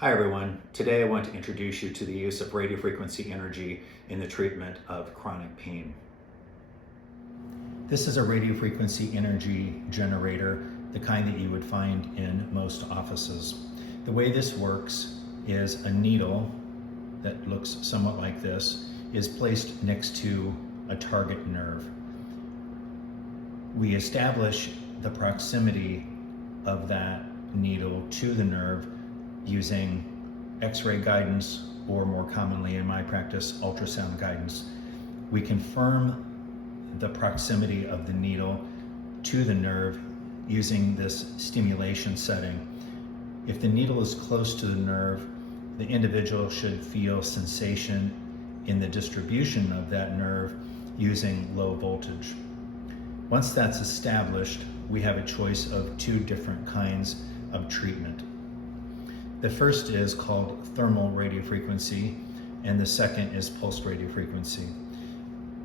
Hi everyone. Today I want to introduce you to the use of radiofrequency energy in the treatment of chronic pain. This is a radiofrequency energy generator, the kind that you would find in most offices. The way this works is a needle that looks somewhat like this is placed next to a target nerve. We establish the proximity of that needle to the nerve using X-ray guidance, or more commonly in my practice, ultrasound guidance. We confirm the proximity of the needle to the nerve using this stimulation setting. If the needle is close to the nerve, the individual should feel sensation in the distribution of that nerve using low voltage. Once that's established, we have a choice of two different kinds of treatment. The first is called thermal radiofrequency, and the second is pulsed radiofrequency.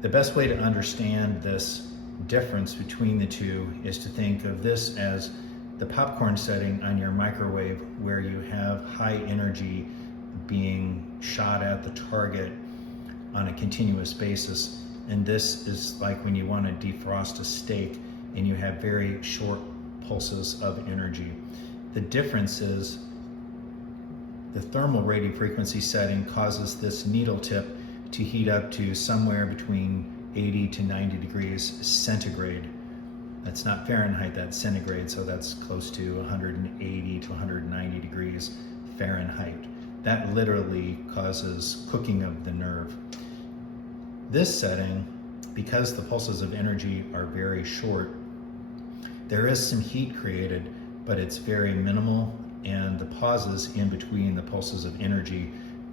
The best way to understand this difference between the two is to think of this as the popcorn setting on your microwave, where you have high energy being shot at the target on a continuous basis. And this is like when you want to defrost a steak and you have very short pulses of energy. The difference is the thermal radiofrequency setting causes this needle tip to heat up to somewhere between 80 to 90 degrees centigrade. That's not Fahrenheit, that's centigrade, so that's close to 180 to 190 degrees Fahrenheit. That literally causes cooking of the nerve. This setting, because the pulses of energy are very short, there is some heat created, but it's very minimal, and the pauses in between the pulses of energy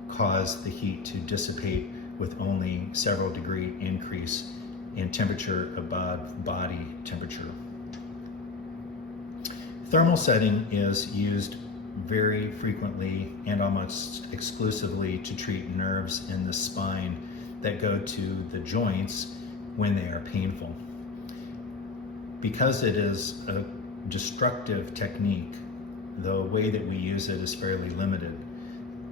cause the heat to dissipate with only several degree increase in temperature above body temperature. Thermal setting is used very frequently and almost exclusively to treat nerves in the spine that go to the joints when they are painful. Because it is a destructive technique, the way that we use it is fairly limited.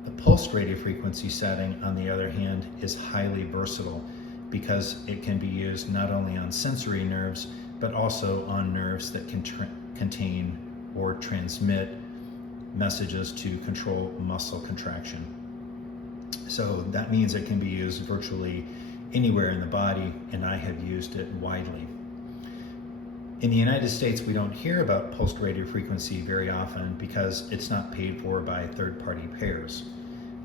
The pulsed radiofrequency setting, on the other hand, is highly versatile because it can be used not only on sensory nerves, but also on nerves that can contain or transmit messages to control muscle contraction. So that means it can be used virtually anywhere in the body, and I have used it widely. In the United States, we don't hear about pulsed radiofrequency very often because it's not paid for by third-party payers.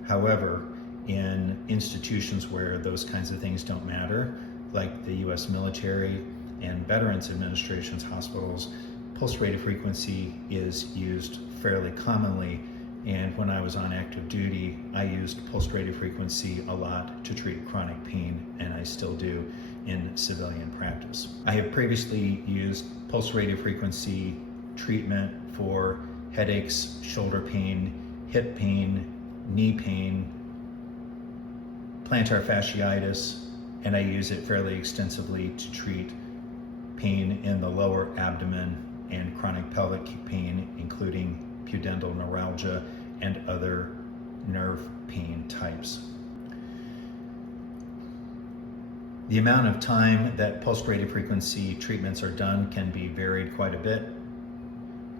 However, in institutions where those kinds of things don't matter, like the US military and Veterans Administration's hospitals, pulsed radiofrequency is used fairly commonly. And when I was on active duty, I used pulsed radiofrequency a lot to treat chronic pain, and I still do in civilian practice. I have previously used pulsed radiofrequency treatment for headaches, shoulder pain, hip pain, knee pain, plantar fasciitis, and I use it fairly extensively to treat pain in the lower abdomen and chronic pelvic pain, including pudendal neuralgia and other nerve pain types. The amount of time that pulsed radiofrequency treatments are done can be varied quite a bit.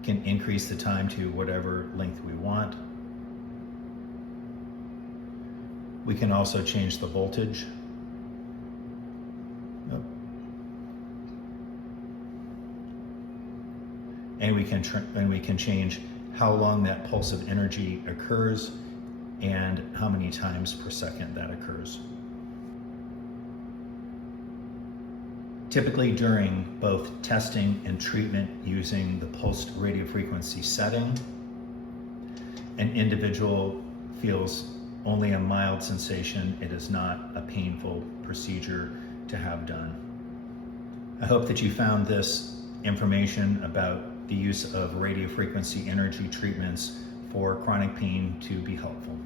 Can increase the time to whatever length we want. We can also change the voltage. And we can change how long that pulse of energy occurs and how many times per second that occurs. Typically during both testing and treatment using the pulsed radiofrequency setting, an individual feels only a mild sensation. It is not a painful procedure to have done. I hope that you found this information about the use of radiofrequency energy treatments for chronic pain to be helpful.